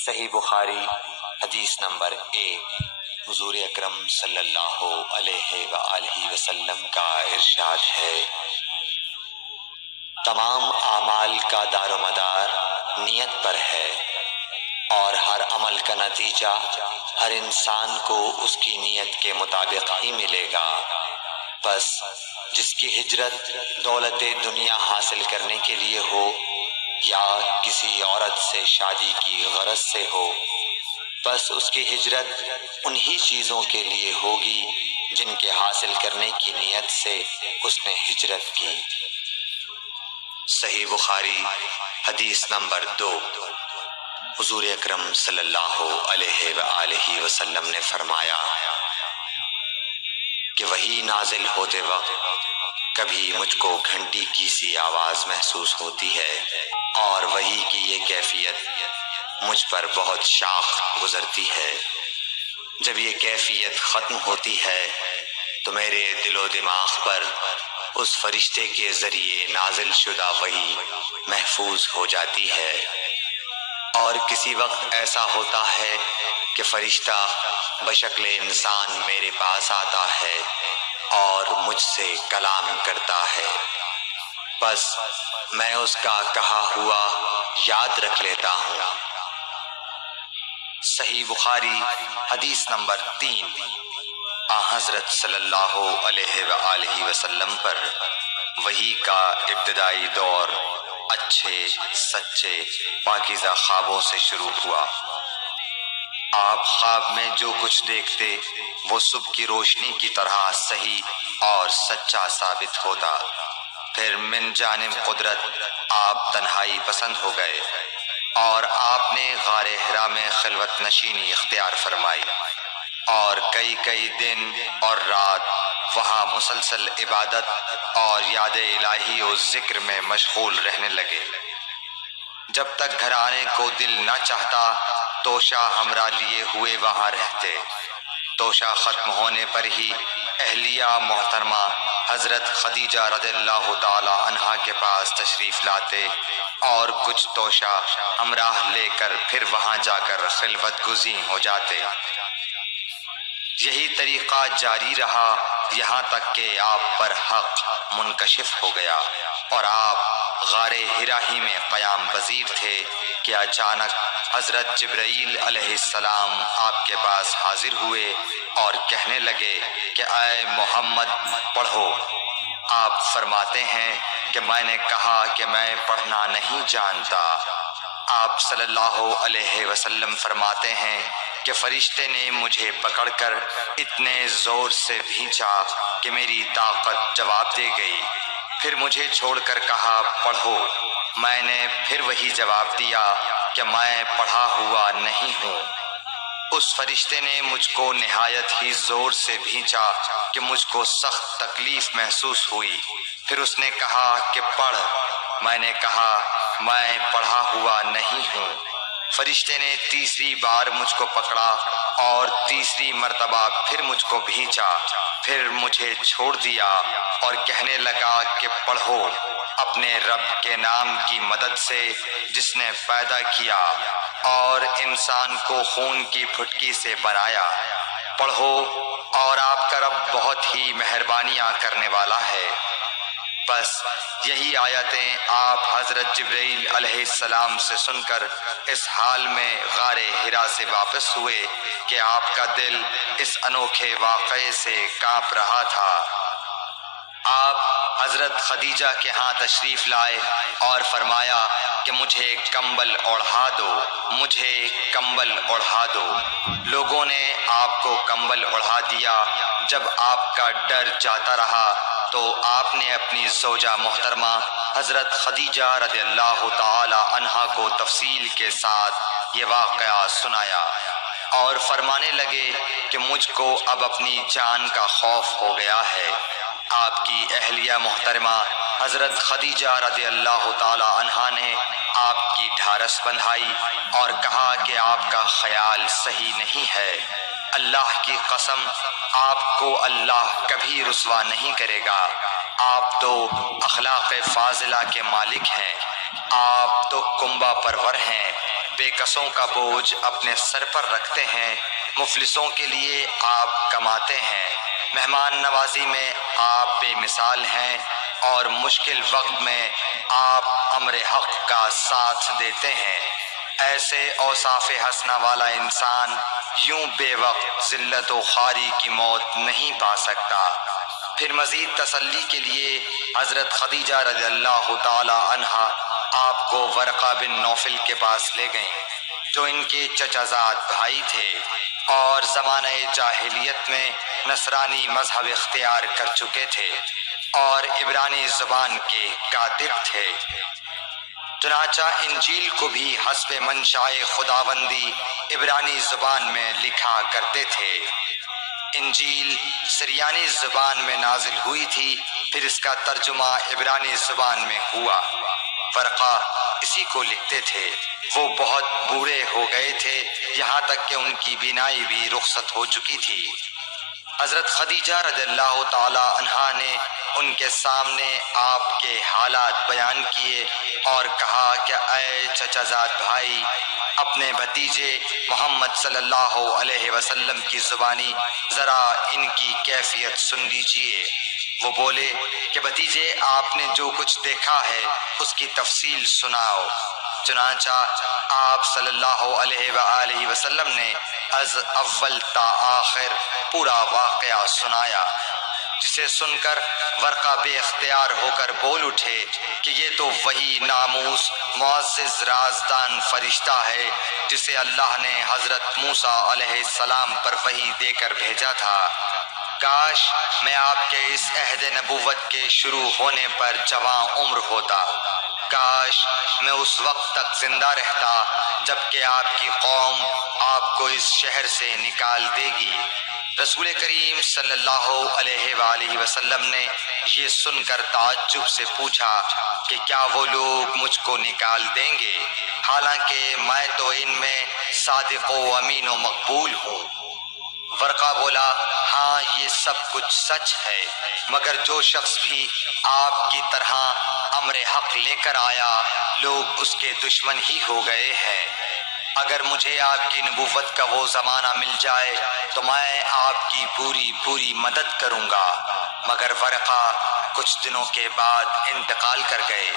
صحیح بخاری حدیث نمبر 1۔ حضور اکرم صلی اللہ علیہ وآلہ وسلم کا ارشاد ہے، تمام اعمال کا دار و مدار نیت پر ہے، اور ہر عمل کا نتیجہ ہر انسان کو اس کی نیت کے مطابق ہی ملے گا۔ بس جس کی ہجرت دولت دنیا حاصل کرنے کے لیے ہو یا کسی عورت سے شادی کی غرض سے ہو، بس اس کی ہجرت انہی چیزوں کے لیے ہوگی جن کے حاصل کرنے کی نیت سے اس نے ہجرت کی۔ صحیح بخاری حدیث نمبر 2۔ حضور اکرم صلی اللہ علیہ وآلہ وسلم نے فرمایا کہ وحی نازل ہوتے وقت کبھی مجھ کو گھنٹی کی سی آواز محسوس ہوتی ہے، اور وحی کی یہ کیفیت مجھ پر بہت شاخ گزرتی ہے۔ جب یہ کیفیت ختم ہوتی ہے تو میرے دل و دماغ پر اس فرشتے کے ذریعے نازل شدہ وحی محفوظ ہو جاتی ہے، اور کسی وقت ایسا ہوتا ہے کہ فرشتہ بشکل انسان میرے پاس آتا ہے اور مجھ سے کلام کرتا ہے، بس میں اس کا کہا ہوا یاد رکھ لیتا ہوں۔ صحیح بخاری حدیث نمبر 3۔ حضرت صلی اللہ علیہ وآلہ وسلم پر وحی کا ابتدائی دور اچھے سچے پاکیزہ خوابوں سے شروع ہوا۔ آپ خواب میں جو کچھ دیکھتے وہ صبح کی روشنی کی طرح صحیح اور سچا ثابت ہوتا۔ پھر من جانب قدرت آپ تنہائی پسند ہو گئے، اور آپ نے غار حرا میں خلوت نشینی اختیار فرمائی، اور کئی دن اور رات وہاں مسلسل عبادت اور یاد الہی و ذکر میں مشغول رہنے لگے۔ جب تک گھر آنے کو دل نہ چاہتا توشہ ہمراہ لیے ہوئے وہاں رہتے۔ توشہ ختم ہونے پر ہی اہلیہ محترمہ حضرت خدیجہ رضی اللہ تعالی عنہا کے پاس تشریف لاتے، اور کچھ توشہ ہمراہ لے کر پھر وہاں جا کر خلوت گزین ہو جاتے۔ یہی طریقہ جاری رہا یہاں تک کہ آپ پر حق منکشف ہو گیا، اور آپ غار حرا ہی میں قیام پذیر تھے کہ اچانک حضرت جبرائیل علیہ السلام آپ کے پاس حاضر ہوئے اور کہنے لگے کہ اے محمد پڑھو۔ آپ فرماتے ہیں کہ میں نے کہا کہ میں پڑھنا نہیں جانتا۔ آپ صلی اللہ علیہ وسلم فرماتے ہیں کہ فرشتے نے مجھے پکڑ کر اتنے زور سے بھینچا کہ میری طاقت جواب دے گئی، پھر مجھے چھوڑ کر کہا پڑھو۔ میں نے پھر وہی جواب دیا کہ میں پڑھا ہوا نہیں ہوں۔ اس فرشتے نے مجھ کو نہایت ہی زور سے بھینچا کہ مجھ کو سخت تکلیف محسوس ہوئی، پھر اس نے کہا کہ پڑھ۔ میں نے کہا میں پڑھا ہوا نہیں ہوں۔ فرشتے نے تیسری بار مجھ کو پکڑا اور تیسری مرتبہ پھر مجھ کو بھینچا، پھر مجھے چھوڑ دیا اور کہنے لگا کہ پڑھو اپنے رب کے نام کی مدد سے جس نے پیدا کیا اور انسان کو خون کی پھٹکی سے بنایا۔ پڑھو اور آپ کا رب بہت ہی مہربانیاں کرنے والا ہے۔ بس یہی آیتیں آپ حضرت جبرائیل علیہ السلام سے سن کر اس حال میں غار حرا سے واپس ہوئے کہ آپ کا دل اس انوکھے واقعے سے کانپ رہا تھا۔ آپ حضرت خدیجہ کے ہاں تشریف لائے اور فرمایا کہ مجھے کمبل اوڑھا دو، مجھے کمبل اوڑھا دو۔ لوگوں نے آپ کو کمبل اوڑھا دیا۔ جب آپ کا ڈر جاتا رہا تو آپ نے اپنی زوجہ محترمہ حضرت خدیجہ رضی اللہ تعالی عنہا کو تفصیل کے ساتھ یہ واقعہ سنایا، اور فرمانے لگے کہ مجھ کو اب اپنی جان کا خوف ہو گیا ہے۔ آپ کی اہلیہ محترمہ حضرت خدیجہ رضی اللہ تعالی عنہا نے آپ کی ڈھارس بندھائی اور کہا کہ آپ کا خیال صحیح نہیں ہے۔ اللہ کی قسم آپ کو اللہ کبھی رسوا نہیں کرے گا۔ آپ تو اخلاق فاضلہ کے مالک ہیں، آپ تو کنبہ پرور ہیں، بے کسوں کا بوجھ اپنے سر پر رکھتے ہیں، مفلسوں کے لیے آپ کماتے ہیں، مہمان نوازی میں آپ بے مثال ہیں، اور مشکل وقت میں آپ امر حق کا ساتھ دیتے ہیں۔ ایسے اوصاف حسنہ والا انسان یوں بے وقت ذلت و خواری کی موت نہیں پا سکتا۔ پھر مزید تسلی کے لیے حضرت خدیجہ رضی اللہ تعالی عنہا آپ کو ورقہ بن نوفل کے پاس لے گئیں، جو ان کے چچا زاد بھائی تھے اور زمانہ جاہلیت میں نصرانی مذہب اختیار کر چکے تھے اور عبرانی زبان کے کاتب تھے۔ چنانچہ انجیل کو بھی حسب منشاء خداوندی عبرانی زبان میں لکھا کرتے تھے۔ انجیل سریانی زبان میں نازل ہوئی تھی، پھر اس کا ترجمہ عبرانی زبان میں ہوا۔ ورقہ اسی کو لکھتے تھے۔ وہ بہت بوڑھے ہو گئے تھے، یہاں تک کہ ان کی بینائی بھی رخصت ہو چکی تھی۔ حضرت خدیجہ رضی اللہ تعالی عنہا نے ان کے سامنے آپ کے حالات بیان کیے اور کہا کہ اے چچا زاد بھائی، اپنے بھتیجے محمد صلی اللہ علیہ وسلم کی زبانی ذرا ان کی کیفیت سن لیجئے۔ وہ بولے کہ بھتیجے، آپ نے جو کچھ دیکھا ہے اس کی تفصیل سناؤ۔ چنانچہ آپ صلی اللہ علیہ وآلہ وسلم نے از اول تا آخر پورا واقعہ سنایا، جسے سن کر ورقہ بے اختیار ہو کر بول اٹھے کہ یہ تو وہی ناموس معزز رازدان فرشتہ ہے جسے اللہ نے حضرت موسیٰ علیہ السلام پر وحی دے کر بھیجا تھا۔ کاش میں آپ کے اس عہد نبوت کے شروع ہونے پر جوان عمر ہوتا، کاش میں اس وقت تک زندہ رہتا جبکہ آپ کی قوم آپ کو اس شہر سے نکال دے گی۔ رسول کریم صلی اللہ علیہ وآلہ وسلم نے یہ سن کر تعجب سے پوچھا کہ کیا وہ لوگ مجھ کو نکال دیں گے، حالانکہ میں تو ان میں صادق و امین و مقبول ہوں۔ ورقہ بولا، ہاں یہ سب کچھ سچ ہے، مگر جو شخص بھی آپ کی طرح امر حق لے کر آیا لوگ اس کے دشمن ہی ہو گئے ہیں۔ اگر مجھے آپ کی نبوت کا وہ زمانہ مل جائے تو میں آپ کی پوری مدد کروں گا، مگر ورقہ کچھ دنوں کے بعد انتقال کر گئے۔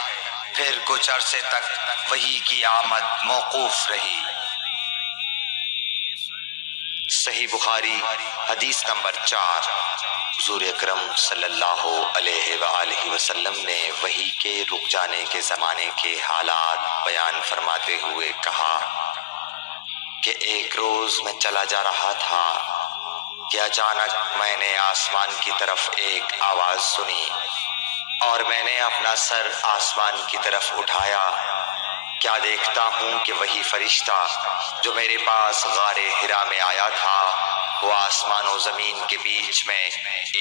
پھر کچھ عرصے تک وحی کی آمد موقوف رہی۔ صحیح بخاری حدیث نمبر 4۔ حضور اکرم صلی اللہ علیہ وآلہ وسلم نے وحی کے رک جانے کے زمانے کے حالات بیان فرماتے ہوئے کہا کہ ایک روز میں چلا جا رہا تھا کہ اچانک میں نے آسمان کی طرف ایک آواز سنی اور میں نے اپنا سر آسمان کی طرف اٹھایا۔ کیا دیکھتا ہوں کہ وہی فرشتہ جو میرے پاس غار حرا میں آیا تھا وہ آسمان و زمین کے بیچ میں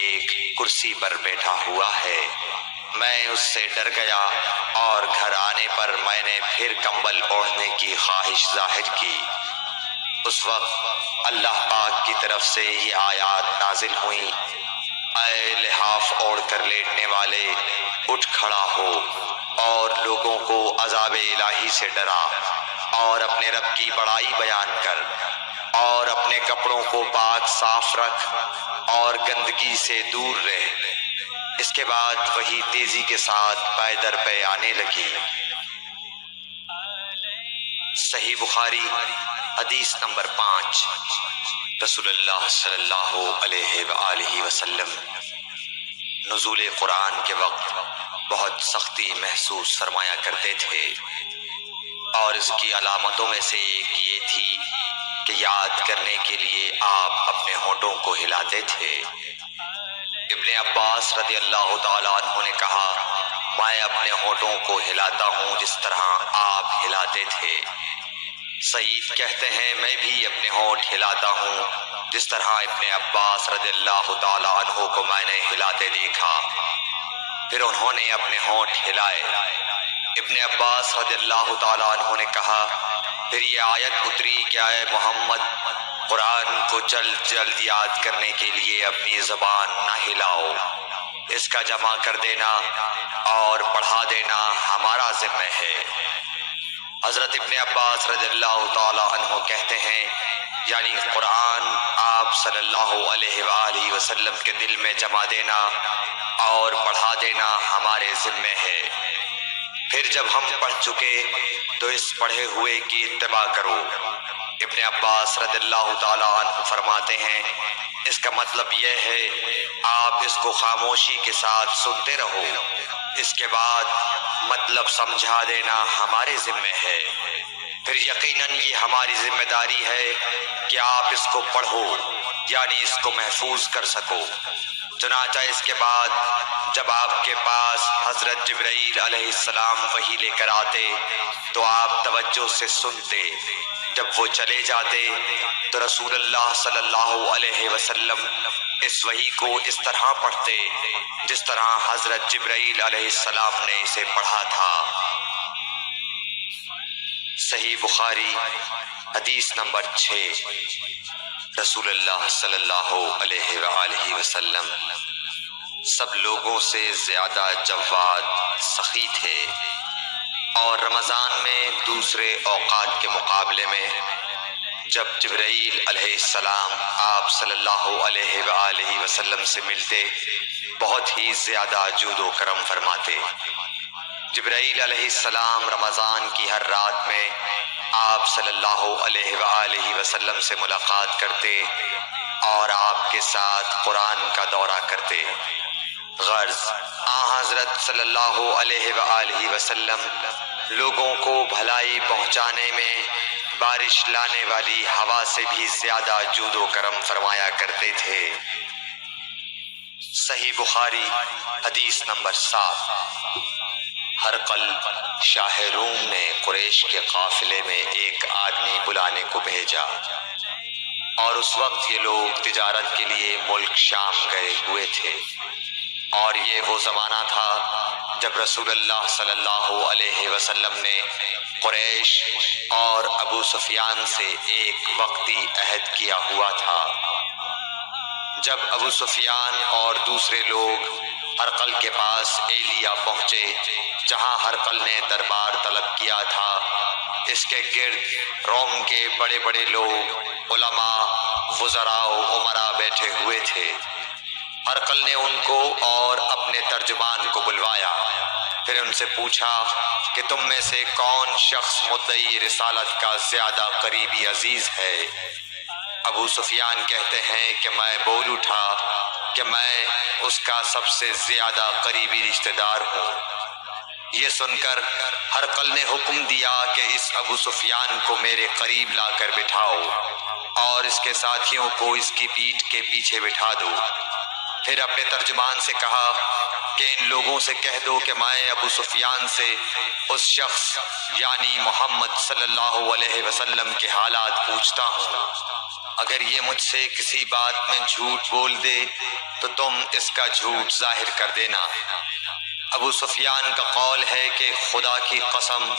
ایک کرسی پر بیٹھا ہوا ہے۔ میں اس سے ڈر گیا اور گھر آنے پر میں نے پھر کمبل اوڑھنے کی خواہش ظاہر کی۔ اس وقت اللہ پاک کی طرف سے یہ آیات نازل ہوئیں، اے لحاف اوڑھ کر لیٹنے والے، اٹھ کھڑا ہو اور لوگوں کو عذاب الہی سے ڈرا اور اپنے رب کی بڑائی بیان کر اور اپنے کپڑوں کو پاک صاف رکھ اور گندگی سے دور رہ۔ اس کے بعد وہی تیزی کے ساتھ پے در پے آنے لگی۔ صحیح بخاری حدیث نمبر 5۔ رسول اللہ صلی اللہ علیہ وآلہ وسلم نزول قرآن کے وقت بہت سختی محسوس فرمایا کرتے تھے، اور اس کی علامتوں میں سے ایک یہ تھی کہ یاد کرنے کے لیے آپ اپنے ہونٹوں کو ہلاتے تھے۔ ابن عباس رضی اللہ تعالیٰ عنہ نے کہا، میں اپنے ہونٹوں کو ہلاتا ہوں جس طرح آپ ہلاتے تھے۔ سعید کہتے ہیں، میں بھی اپنے ہونٹ ہلاتا ہوں جس طرح ابن عباس رضی اللہ تعالیٰ عنہ کو میں نے ہلاتے دیکھا۔ پھر انہوں نے اپنے ہونٹ ہلائے۔ ابن عباس رضی اللہ تعالیٰ عنہ نے کہا، پھر یہ آیت اتری کہ اے محمد، قرآن کو جلد جلد یاد کرنے کے لیے اپنی زبان نہ ہلاؤ، اس کا جمع کر دینا اور پڑھا دینا ہمارا ذمہ ہے۔ حضرت ابن عباس رضی اللہ تعالی عنہ کہتے ہیں، یعنی قرآن آپ صلی اللہ علیہ وآلہ وسلم کے دل میں جما دینا اور پڑھا دینا ہمارے ذمہ ہے۔ پھر جب ہم پڑھ چکے تو اس پڑھے ہوئے کی اتباع کرو۔ ابن عباس رضی اللہ تعالی عنہ فرماتے ہیں، اس کا مطلب یہ ہے آپ اس کو خاموشی کے ساتھ سنتے رہو، اس کے بعد مطلب سمجھا دینا ہمارے ذمہ ہے۔ پھر یقیناً یہ ہماری ذمہ داری ہے کہ آپ اس کو پڑھو، یعنی اس کو محفوظ کر سکو۔ چنانچہ اس کے بعد جب آپ کے پاس حضرت جبرائیل علیہ السلام وحی لے کر آتے تو آپ توجہ سے سنتے۔ جب وہ چلے جاتے تو رسول اللہ صلی اللہ علیہ وسلم اس وحی کو اس طرح پڑھتے جس طرح حضرت جبرائیل علیہ السلام نے اسے پڑھا تھا۔ صحیح بخاری حدیث نمبر 6۔ رسول اللہ صلی اللہ علیہ وآلہ وسلم سب لوگوں سے زیادہ جواد، سخی تھے، اور رمضان میں دوسرے اوقات کے مقابلے میں جب جبرائیل علیہ السلام آپ صلی اللہ علیہ وآلہ وسلم سے ملتے بہت ہی زیادہ جود و کرم فرماتے۔ جبرائیل علیہ السلام رمضان کی ہر رات میں آپ صلی اللہ علیہ وآلہ وسلم سے ملاقات کرتے اور آپ کے ساتھ قرآن کا دورہ کرتے۔ غرض حضرت صلی اللہ علیہ وآلہ وسلم لوگوں کو بھلائی پہنچانے میں بارش لانے والی ہوا سے بھی زیادہ جود و کرم فرمایا کرتے تھے۔ صحیح بخاری حدیث نمبر 7۔ ہرقل شاہ روم نے قریش کے قافلے میں ایک آدمی بلانے کو بھیجا، اور اس وقت یہ لوگ تجارت کے لیے ملک شام گئے ہوئے تھے، اور یہ وہ زمانہ تھا جب رسول اللہ صلی اللہ علیہ وسلم نے قریش اور ابو سفیان سے ایک وقتی عہد کیا ہوا تھا۔ جب ابو سفیان اور دوسرے لوگ ہرقل کے پاس ایلیا پہنچے جہاں ہرقل نے دربار طلب کیا تھا، اس کے گرد روم کے بڑے بڑے لوگ، علماء، وزراء و امراء بیٹھے ہوئے تھے۔ ہرقل نے ان کو اور اپنے ترجمان کو بلوایا، پھر ان سے پوچھا کہ تم میں سے کون شخص مدعی رسالت کا زیادہ قریبی عزیز ہے؟ ابو سفیان کہتے ہیں کہ میں بول اٹھا کہ میں اس کا سب سے زیادہ قریبی رشتہ دار ہوں۔ یہ سن کر ہرقل نے حکم دیا کہ اس ابو سفیان کو میرے قریب لا کر بٹھاؤ اور اس کے ساتھیوں کو اس کی پیٹھ کے پیچھے بٹھا دو۔ پھر اپنے ترجمان سے کہا کہ ان لوگوں سے کہہ دو کہ میں ابو سفیان سے اس شخص یعنی محمد صلی اللہ علیہ وسلم کے حالات پوچھتا ہوں۔ اگر یہ مجھ سے کسی بات میں جھوٹ بول دے تو تم اس کا جھوٹ ظاہر کر دینا۔ ابو سفیان کا قول ہے کہ خدا کی قسم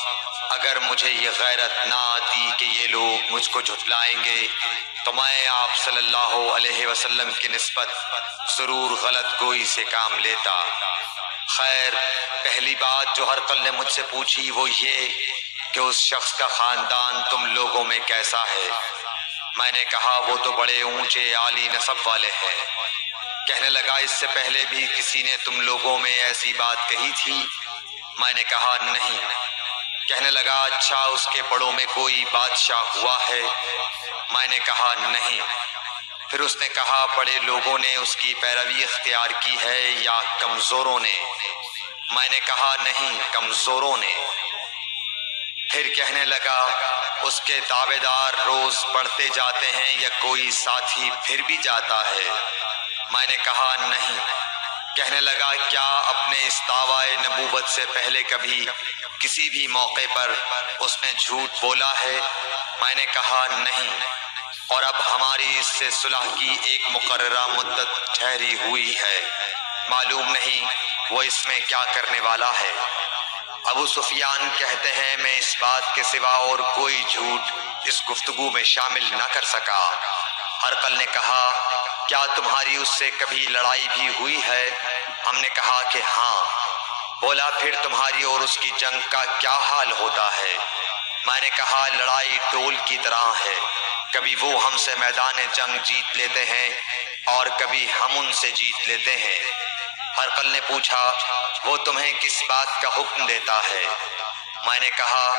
اگر مجھے یہ غیرت نہ آتی کہ یہ لوگ مجھ کو جھٹلائیں گے تو میں آپ صلی اللہ علیہ وسلم کی نسبت ضرور غلط گوئی سے کام لیتا۔ خیر، پہلی بات جو ہرقل نے مجھ سے پوچھی وہ یہ کہ اس شخص کا خاندان تم لوگوں میں کیسا ہے؟ میں نے کہا وہ تو بڑے اونچے عالی نسب والے ہیں۔ کہنے لگا اس سے پہلے بھی کسی نے تم لوگوں میں ایسی بات کہی تھی؟ میں نے کہا نہیں۔ کہنے لگا اچھا اس کے پڑوں میں کوئی بادشاہ ہوا ہے؟ میں نے کہا نہیں۔ پھر اس نے کہا بڑے لوگوں نے اس کی پیروی اختیار کی ہے یا کمزوروں نے؟ میں نے کہا نہیں، کمزوروں نے۔ پھر کہنے لگا اس کے تابعدار روز پڑھتے جاتے ہیں یا کوئی ساتھی پھر بھی جاتا ہے؟ میں نے کہا نہیں۔ کہنے لگا کیا اپنے اس دعویٰ نبوت سے پہلے کبھی کسی بھی موقع پر اس نے جھوٹ بولا ہے؟ میں نے کہا نہیں۔ اور اب ہماری اس سے صلح کی ایک مقررہ مدت ٹھہری ہوئی ہے، معلوم نہیں وہ اس میں کیا کرنے والا ہے۔ ابو سفیان کہتے ہیں میں اس بات کے سوا اور کوئی جھوٹ اس گفتگو میں شامل نہ کر سکا۔ ہرقل نے کہا کیا تمہاری اس سے کبھی لڑائی بھی ہوئی ہے؟ ہم نے کہا کہ ہاں۔ بولا پھر تمہاری اور اس کی جنگ کا کیا حال ہوتا ہے؟ میں نے کہا لڑائی ڈول کی طرح ہے، کبھی وہ ہم سے میدان جنگ جیت لیتے ہیں اور کبھی ہم ان سے جیت لیتے ہیں۔ ہرقل نے پوچھا وہ تمہیں کس بات کا حکم دیتا ہے؟ میں نے کہا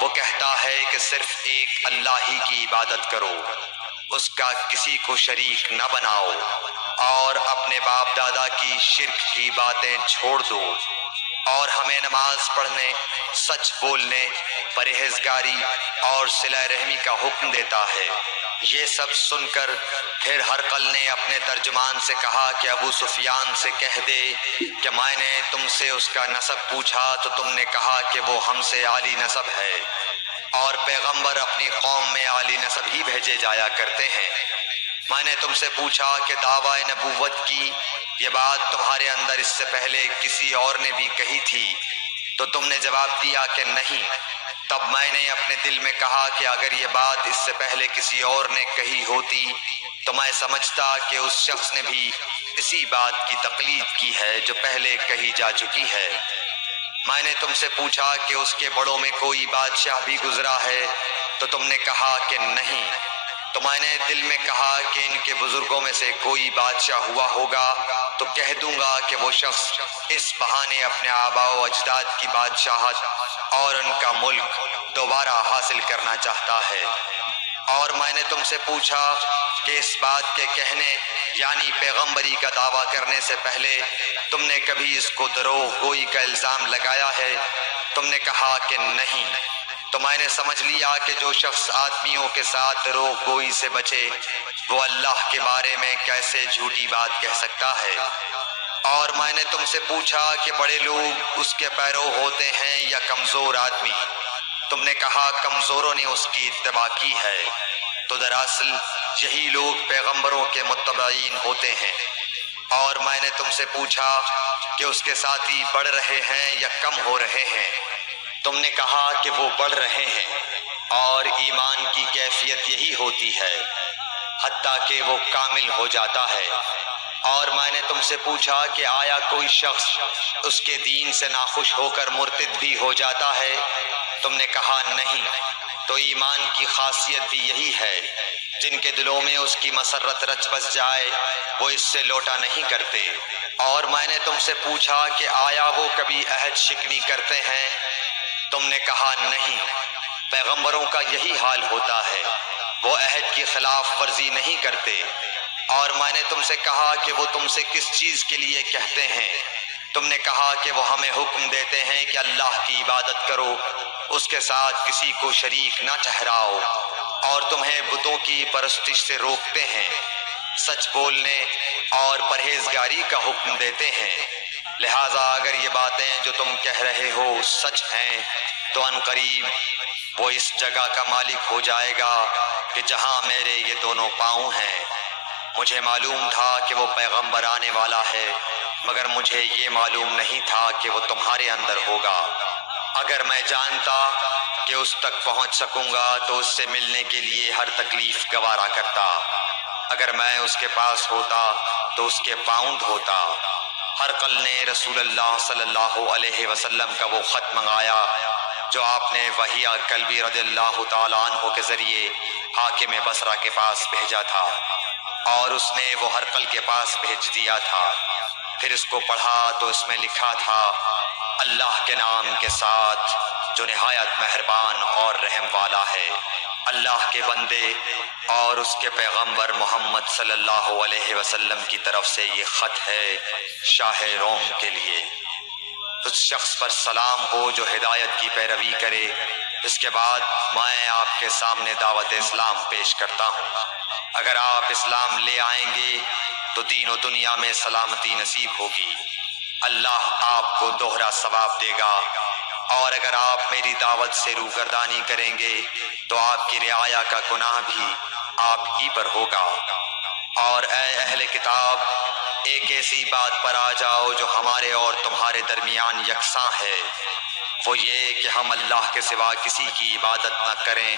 وہ کہتا ہے کہ صرف ایک اللہ ہی کی عبادت کرو، اس کا کسی کو شریک نہ بناؤ اور اپنے باپ دادا کی شرک کی باتیں چھوڑ دو، اور ہمیں نماز پڑھنے، سچ بولنے، پرہیزگاری اور صلہ رحمی کا حکم دیتا ہے۔ یہ سب سن کر پھر ہرقل نے اپنے ترجمان سے کہا کہ ابو سفیان سے کہہ دے کہ میں نے تم سے اس کا نسب پوچھا تو تم نے کہا کہ وہ ہم سے عالی نسب ہے، اور پیغمبر اپنی قوم میں عالی نسب ہی بھیجے جایا کرتے ہیں۔ میں نے تم سے پوچھا کہ دعویٰ نبوت کی یہ بات تمہارے اندر اس سے پہلے کسی اور نے بھی کہی تھی؟ تو تم نے جواب دیا کہ نہیں۔ تب میں نے اپنے دل میں کہا کہ اگر یہ بات اس سے پہلے کسی اور نے کہی ہوتی تو میں سمجھتا کہ اس شخص نے بھی اسی بات کی تقلید کی ہے جو پہلے کہی جا چکی ہے۔ میں نے تم سے پوچھا کہ اس کے بڑوں میں کوئی بادشاہ بھی گزرا ہے تو تم نے کہا کہ نہیں۔ تو میں نے دل میں کہا کہ ان کے بزرگوں میں سے کوئی بادشاہ ہوا ہوگا تو کہہ دوں گا کہ وہ شخص اس بہانے اپنے آباء و اجداد کی بادشاہت اور ان کا ملک دوبارہ حاصل کرنا چاہتا ہے۔ اور میں نے تم سے پوچھا کہ اس بات کے کہنے یعنی پیغمبری کا دعویٰ کرنے سے پہلے تم نے کبھی اس کو دروغ گوئی کا الزام لگایا ہے؟ تم نے کہا کہ نہیں۔ تو میں نے سمجھ لیا کہ جو شخص آدمیوں کے ساتھ دروغ گوئی سے بچے وہ اللہ کے بارے میں کیسے جھوٹی بات کہہ سکتا ہے۔ اور میں نے تم سے پوچھا کہ بڑے لوگ اس کے پیرو ہوتے ہیں یا کمزور آدمی؟ تم نے کہا کمزوروں نے اس کی اتباع کی ہے۔ تو دراصل یہی لوگ پیغمبروں کے متبعین ہوتے ہیں۔ اور میں نے تم سے پوچھا کہ اس کے ساتھی بڑھ رہے ہیں یا کم ہو رہے ہیں؟ تم نے کہا کہ وہ بڑھ رہے ہیں، اور ایمان کی کیفیت یہی ہوتی ہے حتیٰ کہ وہ کامل ہو جاتا ہے۔ اور میں نے تم سے پوچھا کہ آیا کوئی شخص اس کے دین سے ناخوش ہو کر مرتد بھی ہو جاتا ہے؟ تم نے کہا نہیں۔ تو ایمان کی خاصیت بھی یہی ہے، جن کے دلوں میں اس کی مسرت رچ بس جائے وہ اس سے لوٹا نہیں کرتے۔ اور میں نے تم سے پوچھا کہ آیا وہ کبھی عہد شکنی کرتے ہیں؟ تم نے کہا نہیں۔ پیغمبروں کا یہی حال ہوتا ہے، وہ عہد کی خلاف ورزی نہیں کرتے۔ اور میں نے تم سے کہا کہ وہ تم سے کس چیز کے لیے کہتے ہیں؟ تم نے کہا کہ وہ ہمیں حکم دیتے ہیں کہ اللہ کی عبادت کرو، اس کے ساتھ کسی کو شریک نہ ٹھہراؤ، اور تمہیں بتوں کی پرستش سے روکتے ہیں، سچ بولنے اور پرہیزگاری کا حکم دیتے ہیں۔ لہٰذا اگر یہ باتیں جو تم کہہ رہے ہو سچ ہیں تو ان قریب وہ اس جگہ کا مالک ہو جائے گا کہ جہاں میرے یہ دونوں پاؤں ہیں۔ مجھے معلوم تھا کہ وہ پیغمبر آنے والا ہے، مگر مجھے یہ معلوم نہیں تھا کہ وہ تمہارے اندر ہوگا۔ اگر میں جانتا کہ اس تک پہنچ سکوں گا تو اس سے ملنے کے لیے ہر تکلیف گوارا کرتا۔ اگر میں اس کے پاس ہوتا تو اس کے پاؤں دھوتا۔ ہرقل نے رسول اللہ صلی اللہ علیہ وسلم کا وہ خط منگایا جو آپ نے وحیہ کلبی رضی اللہ تعالیٰ عنہ کے ذریعے حاکم بصرہ کے پاس بھیجا تھا، اور اس نے وہ ہرقل کے پاس بھیج دیا تھا۔ پھر اس کو پڑھا تو اس میں لکھا تھا، اللہ کے نام کے ساتھ جو نہایت مہربان اور رحم والا ہے۔ اللہ کے بندے اور اس کے پیغمبر محمد صلی اللہ علیہ وسلم کی طرف سے یہ خط ہے شاہ روم کے لیے۔ اس شخص پر سلام ہو جو ہدایت کی پیروی کرے۔ اس کے بعد میں آپ کے سامنے دعوت اسلام پیش کرتا ہوں۔ اگر آپ اسلام لے آئیں گے تو دین و دنیا میں سلامتی نصیب ہوگی، اللہ آپ کو دوہرا ثواب دے گا، اور اگر آپ میری دعوت سے روگردانی کریں گے تو آپ کی رعایا کا گناہ بھی آپ ہی پر ہوگا۔ اور اے اہل کتاب، ایک ایسی بات پر آ جاؤ جو ہمارے اور تمہارے درمیان یکساں ہے، وہ یہ کہ ہم اللہ کے سوا کسی کی عبادت نہ کریں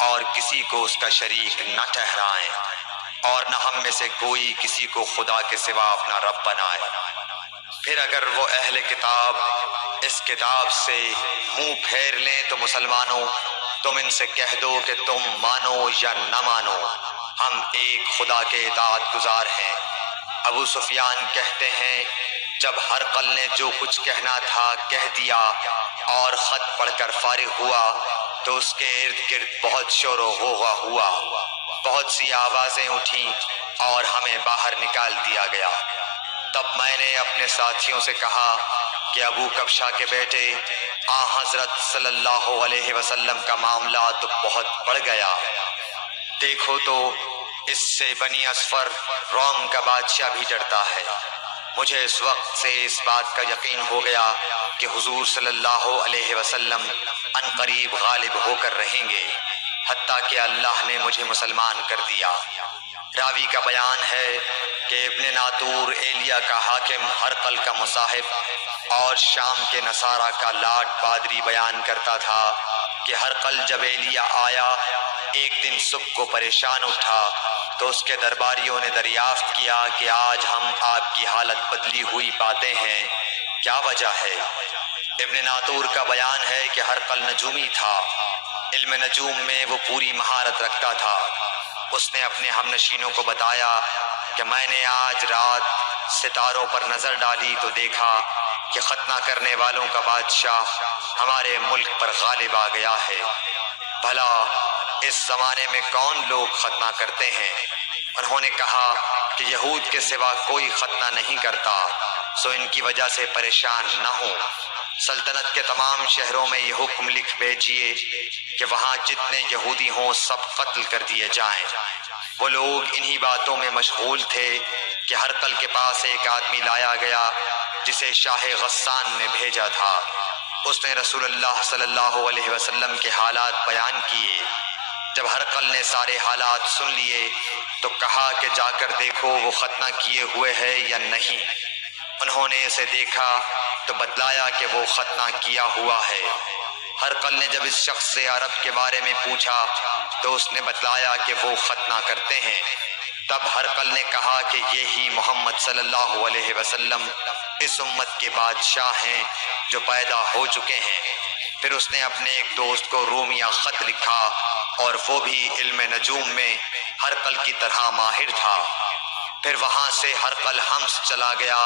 اور کسی کو اس کا شریک نہ ٹھہرائیں، اور نہ ہم میں سے کوئی کسی کو خدا کے سوا اپنا رب بنائے۔ پھر اگر وہ اہل کتاب اس کتاب سے منہ پھیر لیں تو مسلمانوں، تم ان سے کہہ دو کہ تم مانو یا نہ مانو، ہم ایک خدا کے اطاعت گزار ہیں۔ ابو سفیان کہتے ہیں جب ہرقل نے جو کچھ کہنا تھا کہہ دیا اور خط پڑھ کر فارغ ہوا تو اس کے ارد گرد بہت شور و غوغا ہوا، بہت سی آوازیں اٹھیں اور ہمیں باہر نکال دیا گیا۔ تب میں نے اپنے ساتھیوں سے کہا کہ ابو کبشہ کے بیٹے حضرت صلی اللہ علیہ وسلم کا معاملہ تو بہت بڑھ گیا، دیکھو تو اس سے بنی اصفر روم کا بادشاہ بھی ڈرتا ہے۔ مجھے اس وقت سے اس بات کا یقین ہو گیا کہ حضور صلی اللہ علیہ وسلم ان قریب غالب ہو کر رہیں گے، حتیٰ کہ اللہ نے مجھے مسلمان کر دیا۔ راوی کا بیان ہے کہ ابن ناطور ایلیا کا حاکم ہرقل کا مصاحب اور شام کے نصارہ کا لاٹ پادری بیان کرتا تھا کہ ہرقل جب ایلیا آیا ایک دن صبح کو پریشان اٹھا تو اس کے درباریوں نے دریافت کیا کہ آج ہم آپ کی حالت بدلی ہوئی پاتے ہیں، کیا وجہ ہے؟ ابن ناطور کا بیان ہے کہ ہرقل نجومی تھا، علم نجوم میں وہ پوری مہارت رکھتا تھا۔ اس نے اپنے ہم نشینوں کو بتایا کہ میں نے آج رات ستاروں پر نظر ڈالی تو دیکھا کہ ختنہ کرنے والوں کا بادشاہ ہمارے ملک پر غالب آ گیا ہے۔ بھلا اس زمانے میں کون لوگ ختنہ کرتے ہیں؟ انہوں نے کہا کہ یہود کے سوا کوئی ختنہ نہیں کرتا، سو ان کی وجہ سے پریشان نہ ہوں۔ سلطنت کے تمام شہروں میں یہ حکم لکھ بھیجیے کہ وہاں جتنے یہودی ہوں سب قتل کر دیے جائیں۔ وہ لوگ انہی باتوں میں مشغول تھے کہ ہرقل کے پاس ایک آدمی لایا گیا جسے شاہ غسان نے بھیجا تھا۔ اس نے رسول اللہ صلی اللہ علیہ وسلم کے حالات بیان کیے۔ جب ہرقل نے سارے حالات سن لیے تو کہا کہ جا کر دیکھو وہ ختنہ کیے ہوئے ہے یا نہیں۔ انہوں نے اسے دیکھا تو بتلایا کہ وہ ختنہ کیا ہوا ہے۔ ہرقل نے جب اس شخص سے عرب کے بارے میں پوچھا تو اس نے بتلایا کہ وہ ختنہ کرتے ہیں۔ تب ہرقل نے کہا کہ یہی محمد صلی اللہ علیہ وسلم اس امت کے بادشاہ ہیں جو پیدا ہو چکے ہیں۔ پھر اس نے اپنے ایک دوست کو رومیہ خط لکھا اور وہ بھی علم نجوم میں ہرقل کی طرح ماہر تھا۔ پھر وہاں سے ہرقل حمص چلا گیا،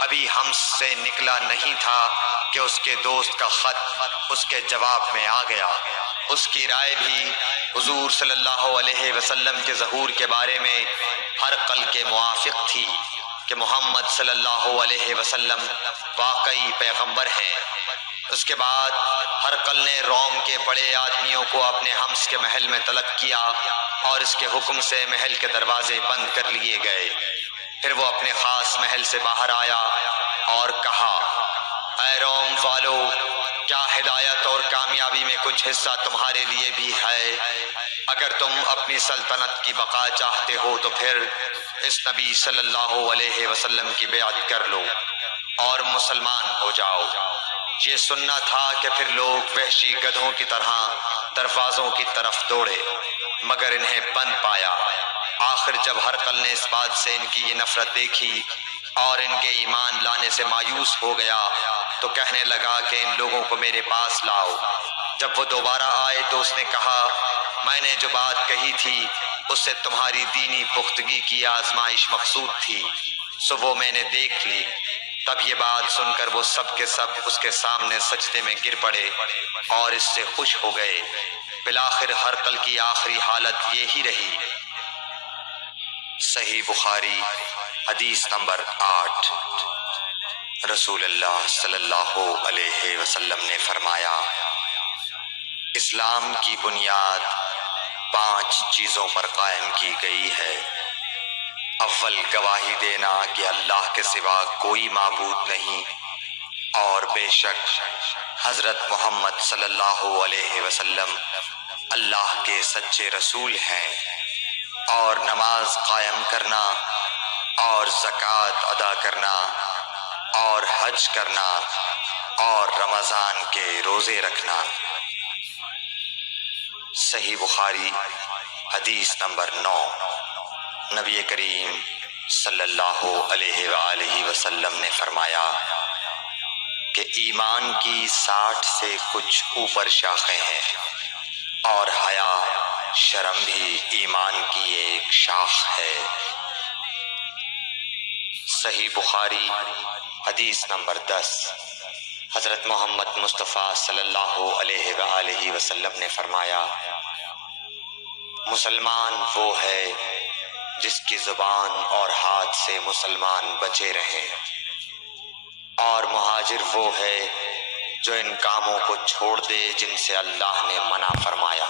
ابھی حمص سے نکلا نہیں تھا کہ اس کے دوست کا خط اس کے جواب میں آ گیا۔ اس کی رائے بھی حضور صلی اللہ علیہ وسلم کے ظہور کے بارے میں ہرقل کے موافق تھی کہ محمد صلی اللہ علیہ وسلم واقعی پیغمبر ہیں۔ اس کے بعد ہرقل نے روم کے بڑے آدمیوں کو اپنے حمص کے محل میں طلب کیا اور اس کے حکم سے محل کے دروازے بند کر لیے گئے۔ پھر وہ اپنے خاص محل سے باہر آیا اور کہا، اے روم والو، کیا ہدایت اور کامیابی میں کچھ حصہ تمہارے لیے بھی ہے؟ اگر تم اپنی سلطنت کی بقا چاہتے ہو تو پھر اس نبی صلی اللہ علیہ وسلم کی بیعت کر لو اور مسلمان ہو جاؤ۔ یہ سننا تھا کہ پھر لوگ وحشی گدھوں کی طرح دروازوں کی طرف دوڑے مگر انہیں بند پایا۔ آخر جب ہرقل نے اس بات سے ان کی یہ نفرت دیکھی اور ان کے ایمان لانے سے مایوس ہو گیا تو کہنے لگا کہ ان لوگوں کو میرے پاس لاؤ۔ جب وہ دوبارہ آئے تو اس نے کہا، میں نے جو بات کہی تھی اس سے تمہاری دینی پختگی کی آزمائش مقصود تھی، سو وہ میں نے دیکھ لی۔ تب یہ بات سن کر وہ سب کے سب اس کے سامنے سجدے میں گر پڑے اور اس سے خوش ہو گئے۔ بالآخر ہرقل کی آخری حالت یہی رہی۔ صحیح بخاری حدیث نمبر 8۔ رسول اللہ صلی اللہ علیہ وسلم نے فرمایا، اسلام کی بنیاد 5 چیزوں پر قائم کی گئی ہے۔ اول گواہی دینا کہ اللہ کے سوا کوئی معبود نہیں اور بے شک حضرت محمد صلی اللہ علیہ وسلم اللہ کے سچے رسول ہیں، اور نماز قائم کرنا اور زکوٰۃ ادا کرنا اور حج کرنا اور رمضان کے روزے رکھنا۔ صحیح بخاری حدیث نمبر 9۔ نبی کریم صلی اللہ علیہ وآلہ وسلم نے فرمایا کہ ایمان کی 60 سے کچھ اوپر شاخیں ہیں۔ اور حیا شرم بھی ایمان کی ایک شاخ ہے۔ صحیح بخاری حدیث نمبر 10۔ حضرت محمد مصطفیٰ صلی اللہ علیہ وآلہ وسلم نے فرمایا، مسلمان وہ ہے جس کی زبان اور ہاتھ سے مسلمان بچے رہیں، اور مہاجر وہ ہے جو ان کاموں کو چھوڑ دے جن سے اللہ نے منع فرمایا۔